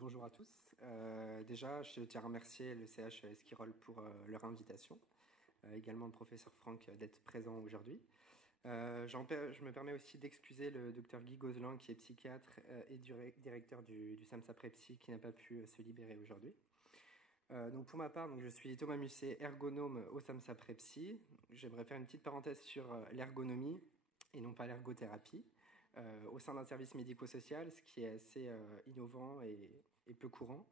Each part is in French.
Bonjour à tous. Déjà, je tiens à remercier le CH Esquirol pour leur invitation, également le professeur Franck d'être présent aujourd'hui. Je me permets aussi d'excuser le docteur Guy Gozlan, qui est psychiatre et directeur du SAMSA Prepsy, qui n'a pas pu se libérer aujourd'hui. Donc pour ma part, je suis Thomas Musset, ergonome au SAMSA Prepsy. J'aimerais faire une petite parenthèse sur l'ergonomie et non pas l'ergothérapie au sein d'un service médico-social, ce qui est assez innovant et peu courant.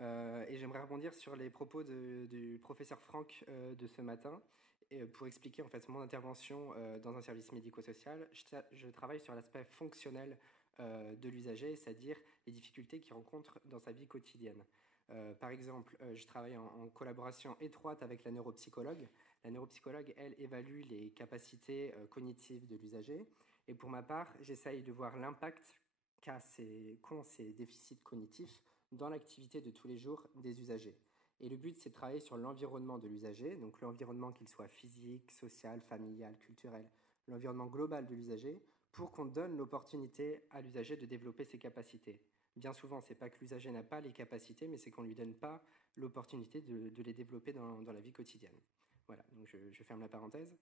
Et j'aimerais rebondir sur les propos du professeur Franck de ce matin pour expliquer en fait mon intervention dans un service médico-social. Je travaille sur l'aspect fonctionnel de l'usager, c'est-à-dire les difficultés qu'il rencontre dans sa vie quotidienne. Par exemple, je travaille en collaboration étroite avec la neuropsychologue. La neuropsychologue, elle, évalue les capacités cognitives de l'usager. Et pour ma part, j'essaye de voir l'impact qu'ont ces déficits cognitifs dans l'activité de tous les jours des usagers. Et le but, c'est de travailler sur l'environnement de l'usager, donc l'environnement qu'il soit physique, social, familial, culturel, l'environnement global de l'usager, pour qu'on donne l'opportunité à l'usager de développer ses capacités. Bien souvent, ce n'est pas que l'usager n'a pas les capacités, mais c'est qu'on ne lui donne pas l'opportunité de les développer dans la vie quotidienne. Voilà, donc je ferme la parenthèse.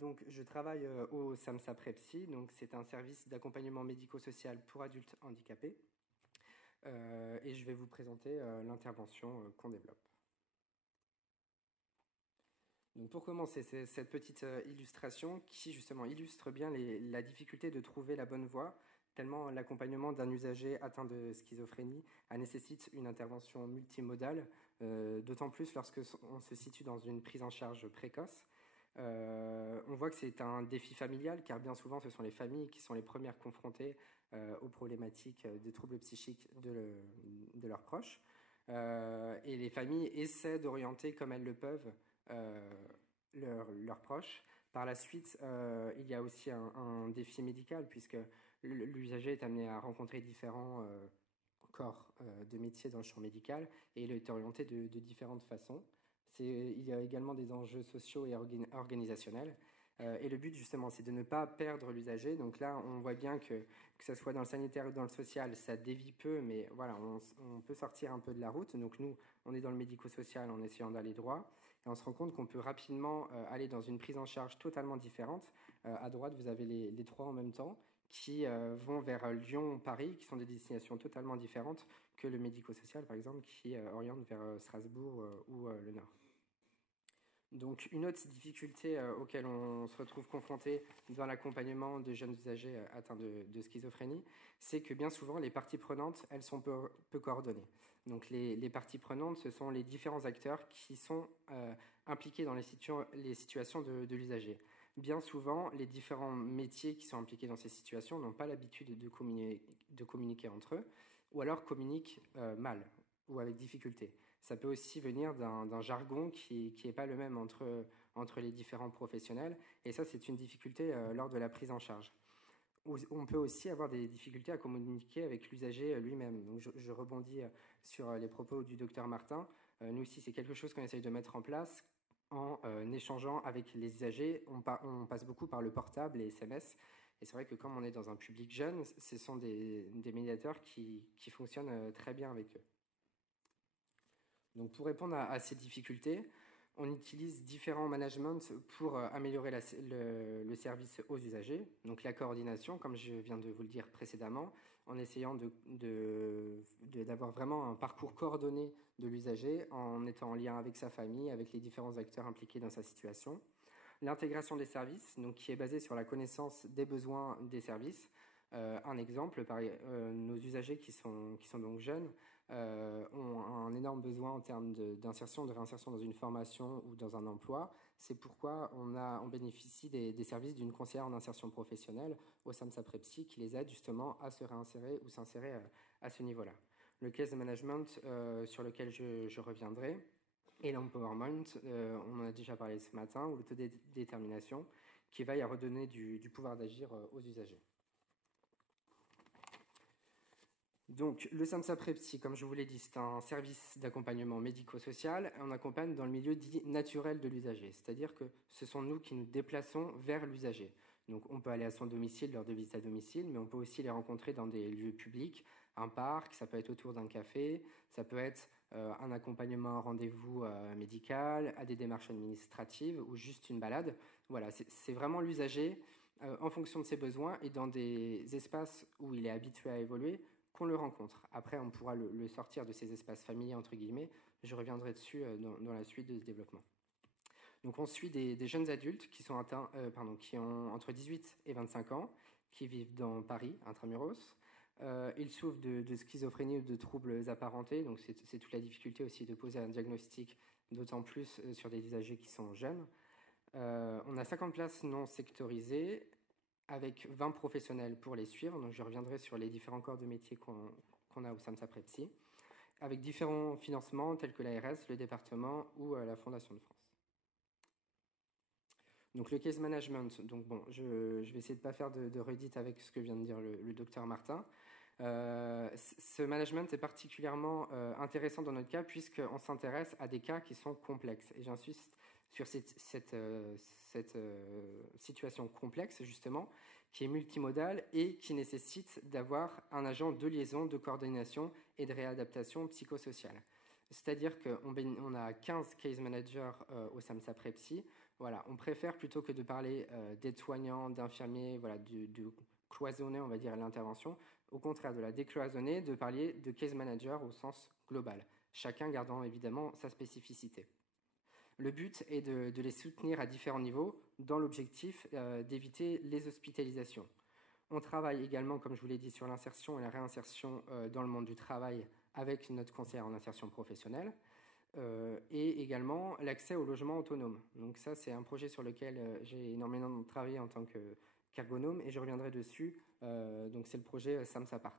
Donc, je travaille au SAMSA Prepsy, donc c'est un service d'accompagnement médico-social pour adultes handicapés. Et je vais vous présenter l'intervention qu'on développe. Donc pour commencer, c'est cette petite illustration qui justement illustre bien la difficulté de trouver la bonne voie, tellement l'accompagnement d'un usager atteint de schizophrénie nécessite une intervention multimodale, d'autant plus lorsque on se situe dans une prise en charge précoce. On voit que c'est un défi familial, car bien souvent ce sont les familles qui sont les premières confrontées aux problématiques des troubles psychiques de leurs proches. Et les familles essaient d'orienter comme elles le peuvent leurs proches. Par la suite, il y a aussi un défi médical, puisque l'usager est amené à rencontrer différents corps de métier dans le champ médical, et il est orienté de différentes façons. Il y a également des enjeux sociaux et organisationnels. Et le but, justement, c'est de ne pas perdre l'usager. Donc là, on voit bien que ce soit dans le sanitaire ou dans le social, ça dévie peu, mais voilà, on peut sortir un peu de la route. Donc nous, on est dans le médico-social en essayant d'aller droit. Et on se rend compte qu'on peut rapidement aller dans une prise en charge totalement différente. À droite, vous avez les trois en même temps qui vont vers Lyon, Paris, qui sont des destinations totalement différentes que le médico-social, par exemple, qui oriente vers Strasbourg ou le Nord. Donc une autre difficulté auquel on se retrouve confronté dans l'accompagnement de jeunes usagers atteints de schizophrénie, c'est que bien souvent les parties prenantes, elles sont peu coordonnées. Donc les parties prenantes, ce sont les différents acteurs qui sont impliqués dans les situations de l'usager. Bien souvent, les différents métiers qui sont impliqués dans ces situations n'ont pas l'habitude de communiquer entre eux, ou alors communiquent mal ou avec difficulté. Ça peut aussi venir d'un jargon qui n'est pas le même entre les différents professionnels. Et ça, c'est une difficulté lors de la prise en charge. On peut aussi avoir des difficultés à communiquer avec l'usager lui-même. Donc je rebondis sur les propos du docteur Martin. Nous aussi, c'est quelque chose qu'on essaye de mettre en place en échangeant avec les usagers. On passe beaucoup par le portable et SMS. Et c'est vrai que comme on est dans un public jeune, ce sont des médiateurs qui fonctionnent très bien avec eux. Donc pour répondre à ces difficultés, on utilise différents managements pour améliorer le service aux usagers. Donc la coordination, comme je viens de vous le dire précédemment, en essayant d'avoir vraiment un parcours coordonné de l'usager, en étant en lien avec sa famille, avec les différents acteurs impliqués dans sa situation. L'intégration des services, donc, qui est basée sur la connaissance des besoins des services. Un exemple, nos usagers qui sont donc jeunes ont un énorme besoin en termes d'insertion, de réinsertion dans une formation ou dans un emploi. C'est pourquoi on bénéficie des services d'une conseillère en insertion professionnelle au SAMSA Prepsy qui les aide justement à se réinsérer ou s'insérer à ce niveau-là. Le case management sur lequel je reviendrai, et l'empowerment, on en a déjà parlé ce matin, ou l'autodétermination, qui veille à redonner du pouvoir d'agir aux usagers. Donc, le SAMSA Prepsy, comme je vous l'ai dit, c'est un service d'accompagnement médico-social. On accompagne dans le milieu dit naturel de l'usager, c'est-à-dire que ce sont nous qui nous déplaçons vers l'usager. Donc on peut aller à son domicile lors de visites à domicile, mais on peut aussi les rencontrer dans des lieux publics, un parc, ça peut être autour d'un café, ça peut être un accompagnement à un rendez-vous médical, à des démarches administratives ou juste une balade. Voilà, c'est vraiment l'usager en fonction de ses besoins et dans des espaces où il est habitué à évoluer qu'on le rencontre. Après, on pourra le sortir de ces espaces familiers, entre guillemets. Je reviendrai dessus dans la suite de ce développement. Donc on suit des jeunes adultes qui qui ont entre 18 et 25 ans, qui vivent dans Paris, intramuros. Ils souffrent de schizophrénie ou de troubles apparentés, donc c'est toute la difficulté aussi de poser un diagnostic, d'autant plus sur des usagers qui sont jeunes. On a 50 places non sectorisées, avec 20 professionnels pour les suivre, donc je reviendrai sur les différents corps de métier qu'on a au SAMSA Prepsi, avec différents financements tels que l'ARS, le département ou la Fondation de France. Donc le case management, donc bon, je vais essayer de ne pas faire de redite avec ce que vient de dire le docteur Martin. Ce management est particulièrement intéressant dans notre cas puisqu'on s'intéresse à des cas qui sont complexes. Et j'insiste sur cette situation complexe, justement, qui est multimodale et qui nécessite d'avoir un agent de liaison, de coordination et de réadaptation psychosociale. C'est-à-dire qu'on a 15 case managers au SAMSA Prepsi. Voilà, on préfère, plutôt que de parler d'aides-soignants, d'infirmiers, voilà, de cloisonner, on va dire, l'intervention, au contraire de la décloisonner, de parler de case manager au sens global, chacun gardant évidemment sa spécificité. Le but est de les soutenir à différents niveaux dans l'objectif d'éviter les hospitalisations. On travaille également, comme je vous l'ai dit, sur l'insertion et la réinsertion dans le monde du travail avec notre conseillère en insertion professionnelle. Et également l'accès au logement autonome. Donc ça, c'est un projet sur lequel j'ai énormément travaillé en tant qu'ergonome et je reviendrai dessus. Donc c'est le projet SAMSAPART.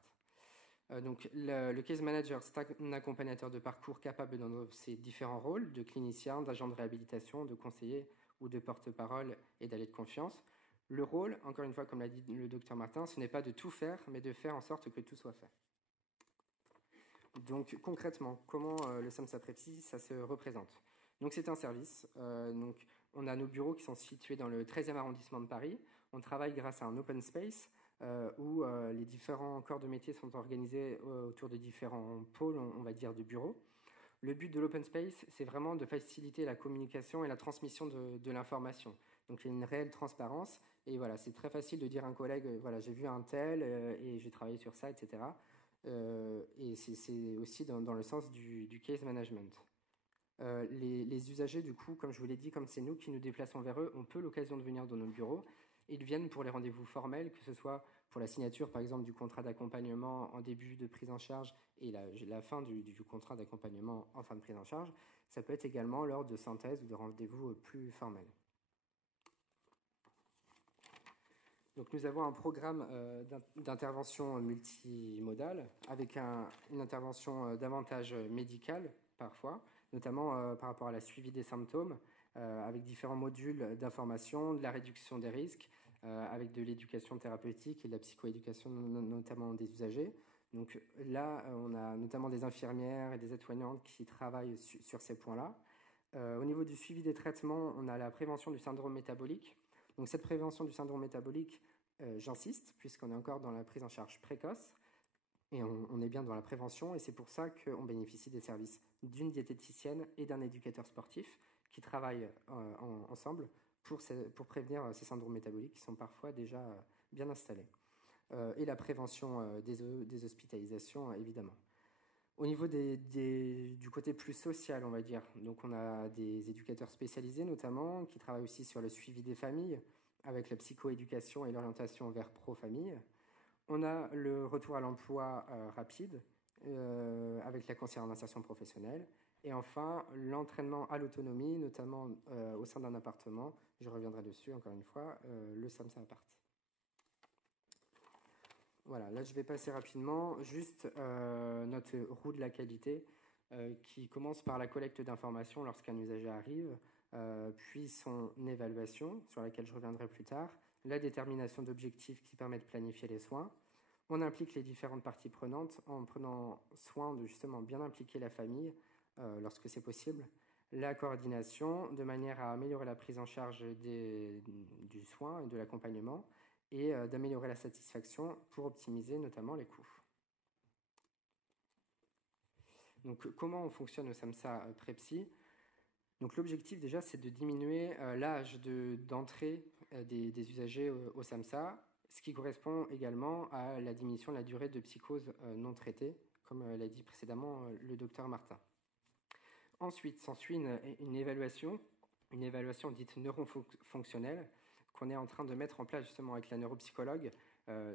Donc le case manager, c'est un accompagnateur de parcours capable dans ses différents rôles de clinicien, d'agent de réhabilitation, de conseiller ou de porte-parole et d'aller de confiance. Le rôle, encore une fois, comme l'a dit le docteur Martin, ce n'est pas de tout faire, mais de faire en sorte que tout soit fait. Donc concrètement, comment le SAMSA Prepsi, ça se représente? Donc c'est un service. Donc on a nos bureaux qui sont situés dans le 13e arrondissement de Paris. On travaille grâce à un open space où les différents corps de métier sont organisés autour de différents pôles, on va dire, de bureaux. Le but de l'open space, c'est vraiment de faciliter la communication et la transmission de l'information. Donc il y a une réelle transparence et voilà, c'est très facile de dire à un collègue, voilà, j'ai vu un tel et j'ai travaillé sur ça, etc. Et c'est aussi dans le sens du case management. Les usagers, du coup, comme je vous l'ai dit, comme c'est nous qui nous déplaçons vers eux, ont peu l'occasion de venir dans nos bureaux. Ils viennent pour les rendez-vous formels, que ce soit pour la signature, par exemple, du contrat d'accompagnement en début de prise en charge et la fin du contrat d'accompagnement en fin de prise en charge. Ça peut être également lors de synthèse ou de rendez-vous plus formels. Donc nous avons un programme d'intervention multimodale avec une intervention davantage médicale parfois, notamment par rapport à la suivi des symptômes, avec différents modules d'information, de la réduction des risques, avec de l'éducation thérapeutique et de la psychoéducation, notamment des usagers. Donc là, on a notamment des infirmières et des aides-soignantes qui travaillent sur ces points-là. Au niveau du suivi des traitements, on a la prévention du syndrome métabolique. Donc cette prévention du syndrome métabolique, j'insiste, puisqu'on est encore dans la prise en charge précoce, et on est bien dans la prévention, et c'est pour ça qu'on bénéficie des services d'une diététicienne et d'un éducateur sportif qui travaillent ensemble pour prévenir ces syndromes métaboliques qui sont parfois déjà bien installés. Et la prévention des hospitalisations, évidemment. Au niveau du côté plus social, on va dire, donc on a des éducateurs spécialisés notamment, qui travaillent aussi sur le suivi des familles, avec la psychoéducation et l'orientation vers pro-famille. On a le retour à l'emploi rapide, avec la conseillère en insertion professionnelle. Et enfin, l'entraînement à l'autonomie, notamment au sein d'un appartement. Je reviendrai dessus, encore une fois, le SAMSA Apart. Voilà, là je vais passer rapidement, juste notre roue de la qualité qui commence par la collecte d'informations lorsqu'un usager arrive, puis son évaluation, sur laquelle je reviendrai plus tard, la détermination d'objectifs qui permet de planifier les soins. On implique les différentes parties prenantes en prenant soin de justement bien impliquer la famille lorsque c'est possible, la coordination, de manière à améliorer la prise en charge du soin et de l'accompagnement, et d'améliorer la satisfaction pour optimiser notamment les coûts. Donc comment on fonctionne au SAMSA Prepsy? Donc l'objectif déjà, c'est de diminuer l'âge d'entrée des usagers au SAMSA, ce qui correspond également à la diminution de la durée de psychose non traitée, comme l'a dit précédemment le docteur Martin. Ensuite, s'ensuit une évaluation dite neurofonctionnelle qu'on est en train de mettre en place justement avec la neuropsychologue.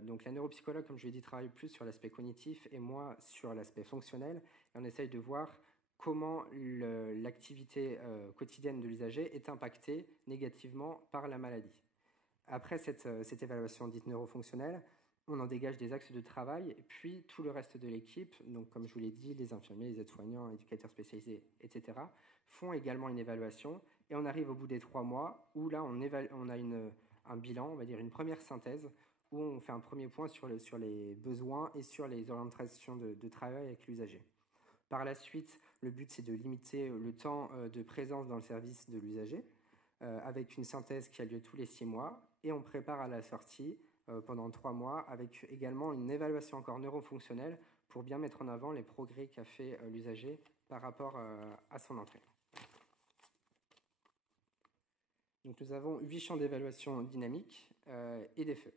Donc la neuropsychologue, comme je l'ai dit, travaille plus sur l'aspect cognitif et moi sur l'aspect fonctionnel. Et on essaye de voir comment l'activité quotidienne de l'usager est impactée négativement par la maladie. Après cette évaluation dite neurofonctionnelle, on en dégage des axes de travail, puis tout le reste de l'équipe, donc comme je vous l'ai dit, les infirmiers, les aides-soignants, éducateurs spécialisés, etc., font également une évaluation, et on arrive au bout des 3 mois, où là on a un bilan, on va dire une première synthèse, où on fait un premier point sur les besoins et sur les orientations de travail avec l'usager. Par la suite, le but c'est de limiter le temps de présence dans le service de l'usager, avec une synthèse qui a lieu tous les 6 mois, et on prépare à la sortie pendant 3 mois, avec également une évaluation encore neurofonctionnelle pour bien mettre en avant les progrès qu'a fait l'usager par rapport à son entrée. Donc nous avons 8 champs d'évaluation dynamique et des feux.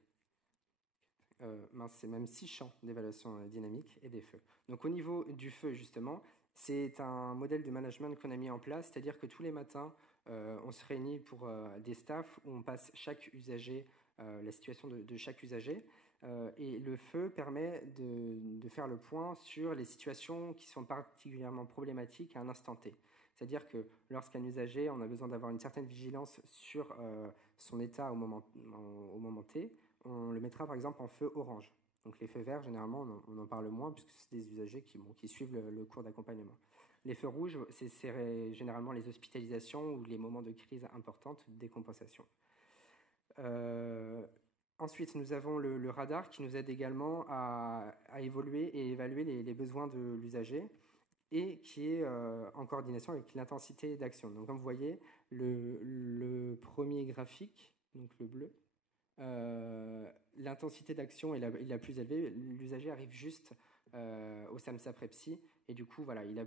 C'est même 6 champs d'évaluation dynamique et des feux. Donc au niveau du feu, justement, c'est un modèle de management qu'on a mis en place, c'est-à-dire que tous les matins, on se réunit pour des staffs où on passe chaque usager, la situation de chaque usager. Et le feu permet de faire le point sur les situations qui sont particulièrement problématiques à un instant T. C'est-à-dire que lorsqu'un usager, on a besoin d'avoir une certaine vigilance sur son état au moment T, on le mettra par exemple en feu orange. Donc les feux verts, généralement, on en parle moins puisque c'est des usagers qui suivent le cours d'accompagnement. Les feux rouges, c'est généralement les hospitalisations ou les moments de crise importante, de décompensation. Ensuite, nous avons le radar qui nous aide également à évoluer et évaluer les besoins de l'usager et qui est en coordination avec l'intensité d'action. Donc comme vous voyez, le premier graphique, donc le bleu, l'intensité d'action est la plus élevée. L'usager arrive juste au SAMSA Prepsy et du coup voilà, il a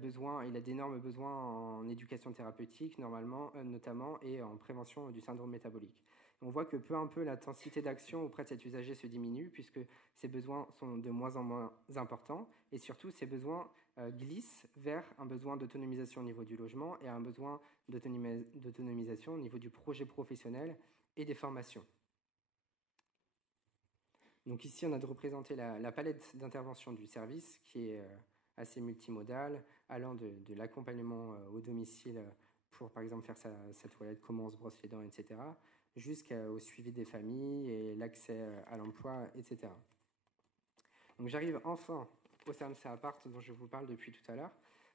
d'énormes besoins en éducation thérapeutique notamment et en prévention du syndrome métabolique. On voit que peu à peu l'intensité d'action auprès de cet usager se diminue puisque ses besoins sont de moins en moins importants et surtout ses besoins glissent vers un besoin d'autonomisation au niveau du logement et un besoin d'autonomisation au niveau du projet professionnel et des formations. Donc ici, on a de représenter la palette d'intervention du service qui est assez multimodale, allant de l'accompagnement au domicile pour, par exemple, faire sa toilette, comment on se brosse les dents, etc., jusqu'au suivi des familles et l'accès à l'emploi, etc. Donc j'arrive enfin au SAMSA Appart dont je vous parle depuis tout à l'heure.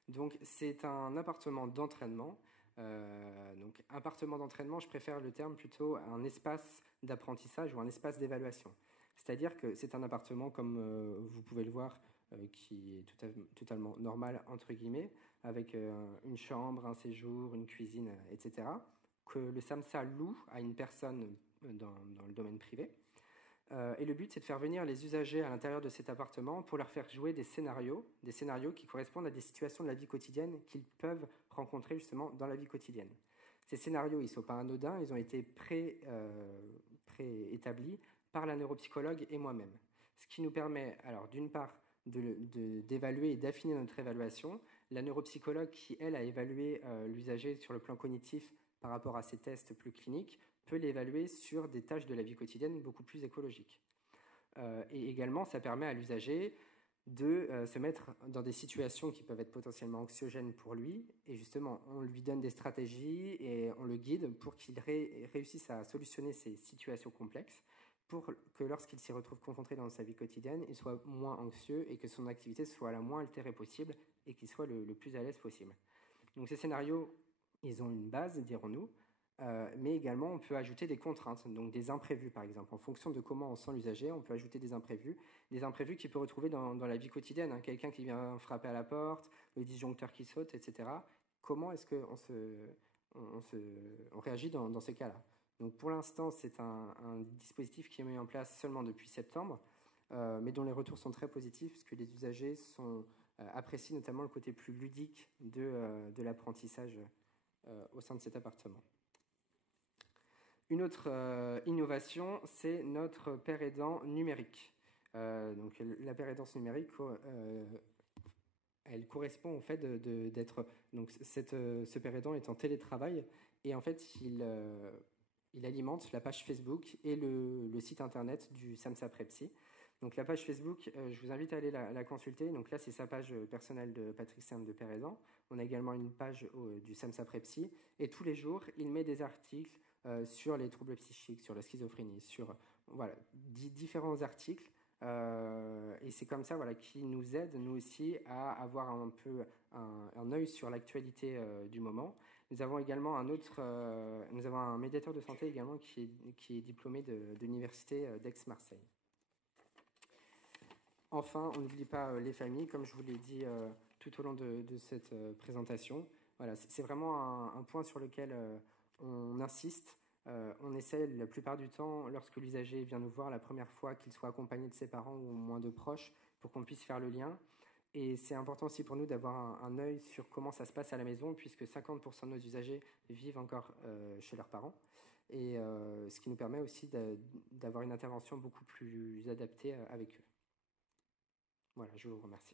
Donc c'est un appartement d'entraînement. Donc appartement d'entraînement, je préfère le terme plutôt un espace d'apprentissage ou un espace d'évaluation. C'est-à-dire que c'est un appartement, comme vous pouvez le voir, qui est totalement normal, entre guillemets, avec une chambre, un séjour, une cuisine, etc., que le SAMSA loue à une personne dans le domaine privé. Et le but, c'est de faire venir les usagers à l'intérieur de cet appartement pour leur faire jouer des scénarios qui correspondent à des situations de la vie quotidienne qu'ils peuvent rencontrer justement dans la vie quotidienne. Ces scénarios, ils ne sont pas anodins, ils ont été préétablis par la neuropsychologue et moi-même. Ce qui nous permet, alors d'une part, d'évaluer et d'affiner notre évaluation. La neuropsychologue qui, elle, a évalué l'usager sur le plan cognitif par rapport à ses tests plus cliniques, peut l'évaluer sur des tâches de la vie quotidienne beaucoup plus écologiques. Et également, ça permet à l'usager de se mettre dans des situations qui peuvent être potentiellement anxiogènes pour lui. Et justement, on lui donne des stratégies et on le guide pour qu'il réussisse à solutionner ces situations complexes pour que lorsqu'il s'y retrouve confronté dans sa vie quotidienne, il soit moins anxieux et que son activité soit la moins altérée possible et qu'il soit le plus à l'aise possible. Donc ces scénarios, ils ont une base, dirons-nous, mais également on peut ajouter des contraintes, donc des imprévus par exemple. En fonction de comment on sent l'usager, on peut ajouter des imprévus qu'il peut retrouver dans la vie quotidienne. Quelqu'un qui vient frapper à la porte, le disjoncteur qui saute, etc. comment est-ce qu'on on réagit dans ces cas-là. Donc pour l'instant, c'est un dispositif qui est mis en place seulement depuis septembre, mais dont les retours sont très positifs, puisque les usagers apprécient notamment le côté plus ludique de l'apprentissage au sein de cet appartement. Une autre innovation, c'est notre père aidant numérique. Donc la père aidance numérique, elle correspond au fait d'être... Donc ce père aidant est en télétravail et en fait il alimente la page Facebook et le site internet du SAMSA Prepsy. Donc la page Facebook, je vous invite à aller la consulter. Donc là, c'est sa page personnelle de Patrick Serme de Père Aidant. On a également une page du SAMSA Prepsy. Et tous les jours, il met des articles sur les troubles psychiques, sur la schizophrénie, sur voilà, différents articles. Et c'est comme ça qui nous aide, nous aussi, à avoir un peu un œil sur l'actualité du moment. Nous avons également nous avons un médiateur de santé également qui est diplômé de l'université d'Aix-Marseille. Enfin, on n'oublie pas les familles, comme je vous l'ai dit tout au long de cette présentation. Voilà, c'est vraiment un point sur lequel on insiste. On essaie la plupart du temps, lorsque l'usager vient nous voir la première fois, qu'il soit accompagné de ses parents ou au moins de proches, pour qu'on puisse faire le lien. Et c'est important aussi pour nous d'avoir un œil sur comment ça se passe à la maison, puisque 50% de nos usagers vivent encore chez leurs parents. Et ce qui nous permet aussi d'avoir une intervention beaucoup plus adaptée avec eux. Voilà, je vous remercie.